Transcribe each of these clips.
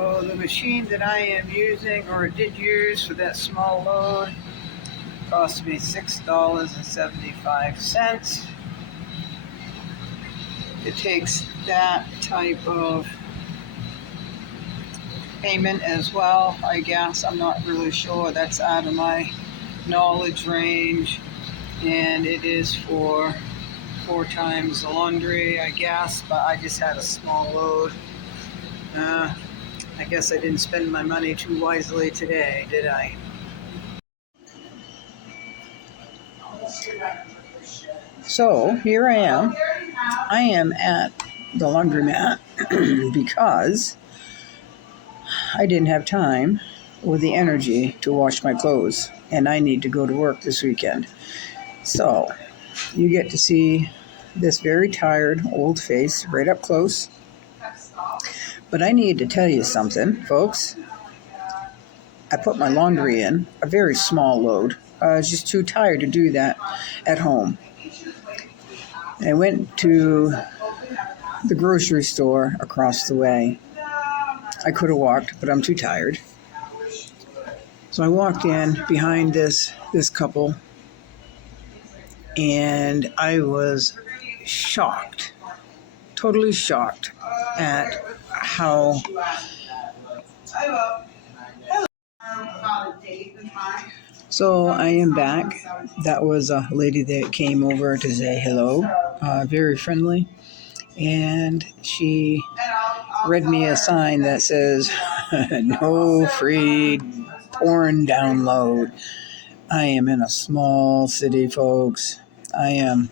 So the machine that I am using, or did use for that small load, cost me $6.75. It takes that type of payment as well, I guess. I'm not really sure. That's out of my knowledge range. And it is for 4 times the laundry, I guess. But I just had a small load. I guess I didn't spend my money too wisely today, did I? So here I am. I am at the laundromat because I didn't have time or the energy to wash my clothes, and I need to go to work this weekend. So you get to see this very tired old face right up close. But I need to tell you something, folks. I put my laundry in, a very small load. I was just too tired to do that at home. I went to the grocery store across the way. I could have walked, but I'm too tired. So I walked in behind this couple, and I was shocked, totally shocked at how So I am back. That was a lady that came over to say hello, very friendly, and she read me a sign that says, no free porn download. I am in a small city, folks. I am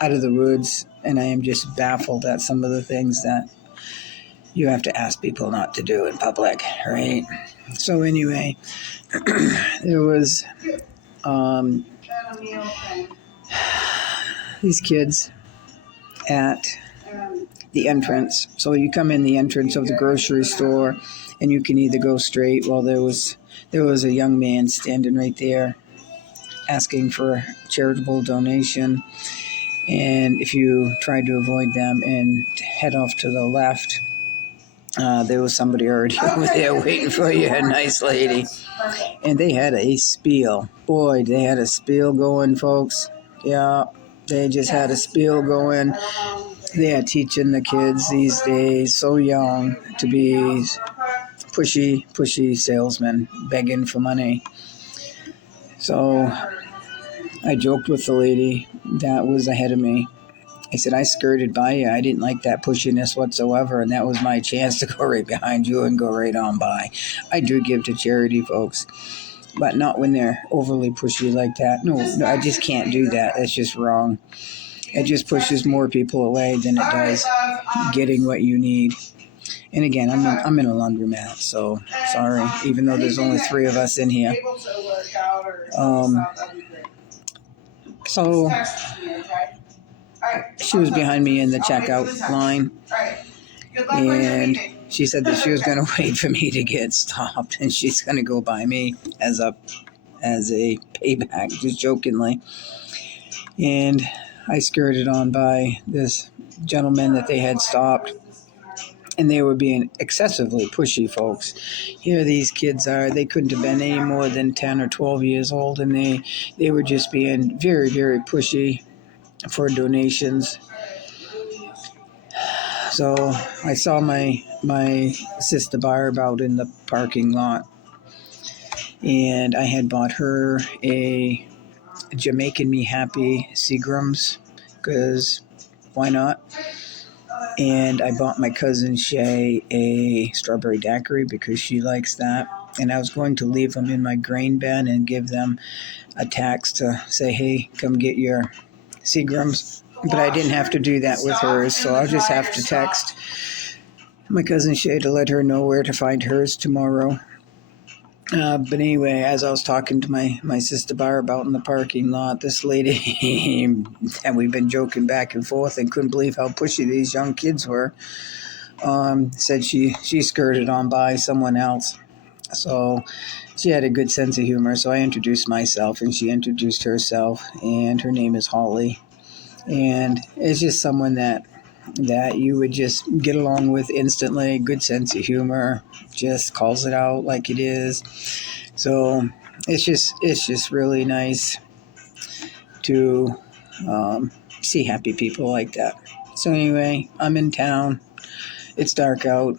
out of the woods, and I am just baffled at some of the things that you have to ask people not to do in public, right? So anyway, there was these kids at the entrance. So you come in the entrance of the grocery store, and you can either go straight. Well, there was a young man standing right there asking for a charitable donation. And if you tried to avoid them and head off to the left, there was somebody already over there waiting for you, a nice lady. And they had a spiel. Boy, they had a spiel going, folks. Yeah, they just had a spiel going. They are teaching the kids these days, so young, to be pushy salesmen begging for money. So I joked with the lady that was ahead of me. I said, I skirted by you. I didn't like that pushiness whatsoever, and that was my chance to go right behind you and go right on by. I do give to charity, folks, but not when they're overly pushy like that. No, I just can't do that. That's just wrong. It just pushes more people away than it does getting what you need. And again, I'm in a laundromat, so sorry, even though there's only 3 of us in here. So she was behind me in the checkout line, and she said that she was going to wait for me to get stopped, and she's going to go by me as a payback, just jokingly. And I skirted on by this gentleman that they had stopped, and they were being excessively pushy, folks. Here these kids are, they couldn't have been any more than 10 or 12 years old, and they were just being very, very pushy for donations. So I saw my sister Barb out in the parking lot, and I had bought her a Jamaican Me Happy Seagrams, because why not? And I bought my cousin Shay a strawberry daiquiri because she likes that. And I was going to leave them in my grain bin and give them a text to say, hey, come get your Seagrams. But I didn't have to do that with hers, so I'll just have to text my cousin Shay to let her know where to find hers tomorrow. But anyway, as I was talking to my sister Barb out in the parking lot, this lady, and we've been joking back and forth and couldn't believe how pushy these young kids were, said she skirted on by someone else. So she had a good sense of humor, so I introduced myself, and she introduced herself, and her name is Holly. And it's just someone that that you would just get along with instantly, good sense of humor, just calls it out like it is. So it's just really nice to see happy people like that. So anyway, I'm in town. It's dark out.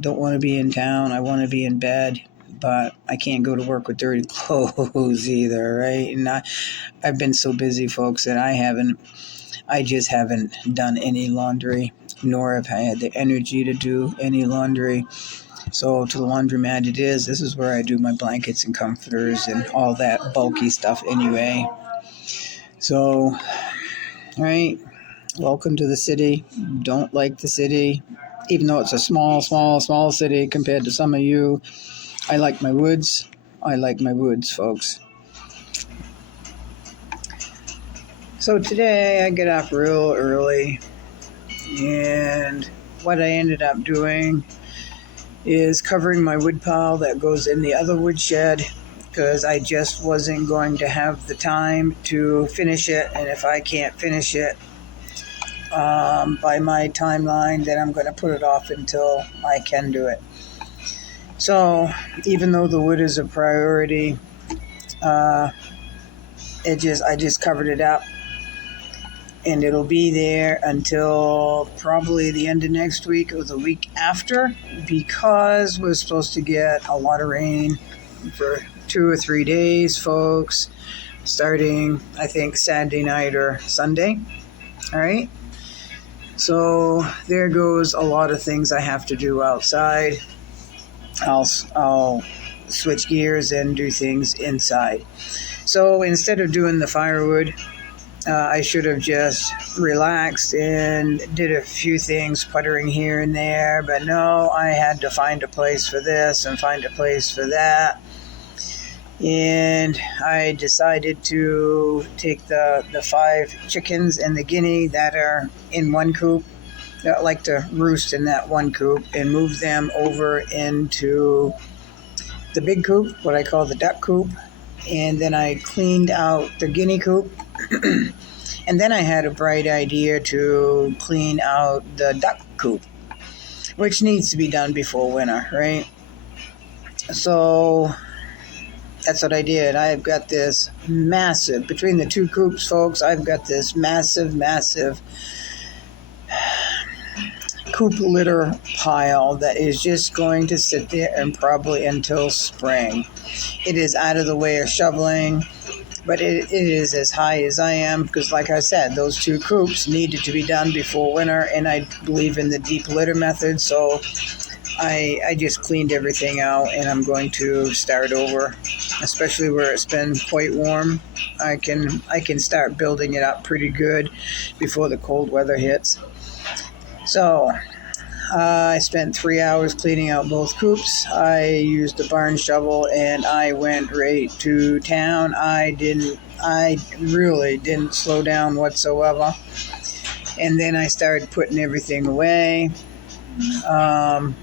Don't want to be in town. I want to be in bed, but I can't go to work with dirty clothes either, right? And I've been so busy, folks, that I just haven't done any laundry, nor have I had the energy to do any laundry. So to the laundromat it is. This is where I do my blankets and comforters and all that bulky stuff anyway. So, all right, welcome to the city. Don't like the city, even though it's a small city compared to some of you. I like my woods. I like my woods, folks. So today I get up real early, and what I ended up doing is covering my wood pile that goes in the other woodshed, because I just wasn't going to have the time to finish it, and if I can't finish it by my timeline, then I'm going to put it off until I can do it. So even though the wood is a priority, I just covered it up, and it'll be there until probably the end of next week or the week after, because we're supposed to get a lot of rain for 2 or 3 days, folks, starting I think Saturday night or Sunday. All right, so there goes a lot of things I have to do outside. I'll switch gears and do things inside. So instead of doing the firewood, I should have just relaxed and did a few things, puttering here and there, but no, I had to find a place for this and find a place for that. And I decided to take the 5 chickens and the guinea that are in one coop, that like to roost in that one coop, and move them over into the big coop, what I call the duck coop. And then I cleaned out the guinea coop. And then I had a bright idea to clean out the duck coop, which needs to be done before winter, right? So that's what I did. I've got this massive, between the 2 coops, folks, I've got this massive coop litter pile that is just going to sit there and probably until spring. It is out of the way of shoveling, but it is as high as I am, because like I said, those 2 coops needed to be done before winter, and I believe in the deep litter method, so I just cleaned everything out, and I'm going to start over, especially where it's been quite warm. I can start building it up pretty good before the cold weather hits. So I spent 3 hours cleaning out both coops. I used a barn shovel, and I went right to town. I really didn't slow down whatsoever. And then I started putting everything away. And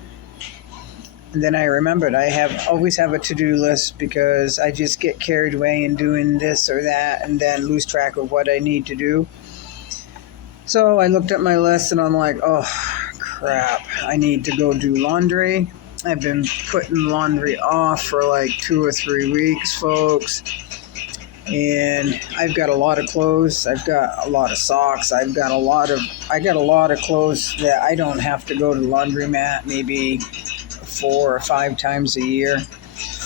then I remembered I always have a to-do list, because I just get carried away in doing this or that and then lose track of what I need to do. So I looked at my list and I'm like, oh, crap, I need to go do laundry. I've been putting laundry off for like 2 or 3 weeks, folks. And I've got a lot of clothes. I've got a lot of socks. I got a lot of clothes that I don't have to go to the laundromat maybe 4 or 5 times a year.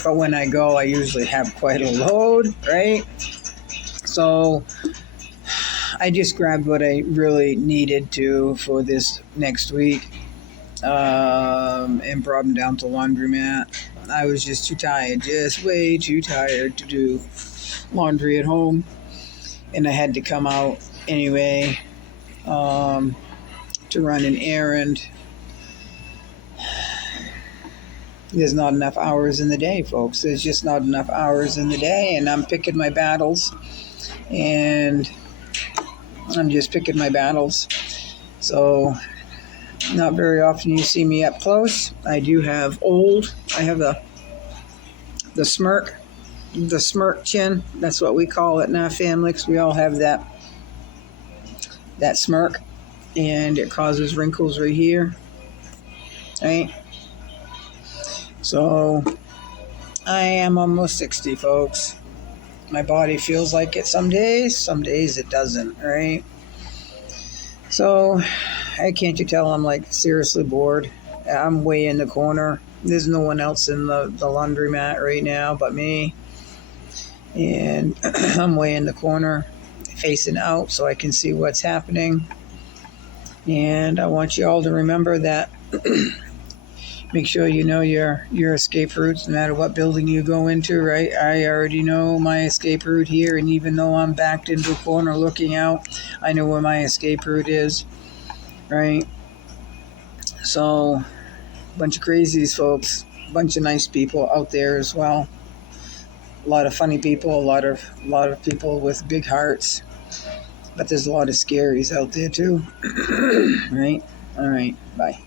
But when I go, I usually have quite a load, right? So I just grabbed what I really needed to for this next week, and brought them down to the laundromat. I was just too tired, just way too tired to do laundry at home, and I had to come out anyway to run an errand. There's not enough hours in the day, folks. There's just not enough hours in the day, and I'm picking my battles, and I'm just picking my battles. So not very often you see me up close. I do have I have the smirk chin. That's what we call it in our family, 'cause we all have that smirk. and it causes wrinkles right here, right? So I am almost 60, folks. My body feels like it some days it doesn't, right? So, can't you tell I'm like seriously bored? I'm way in the corner. There's no one else in the laundromat right now but me. And I'm way in the corner, facing out so I can see what's happening. And I want you all to remember that make sure you know your escape routes no matter what building you go into, right? I already know my escape route here, and even though I'm backed into a corner looking out, I know where my escape route is, right? So, bunch of crazies, folks. Bunch of nice people out there as well. A lot of funny people, a lot of people with big hearts. But there's a lot of scaries out there too. Right? All right. Bye.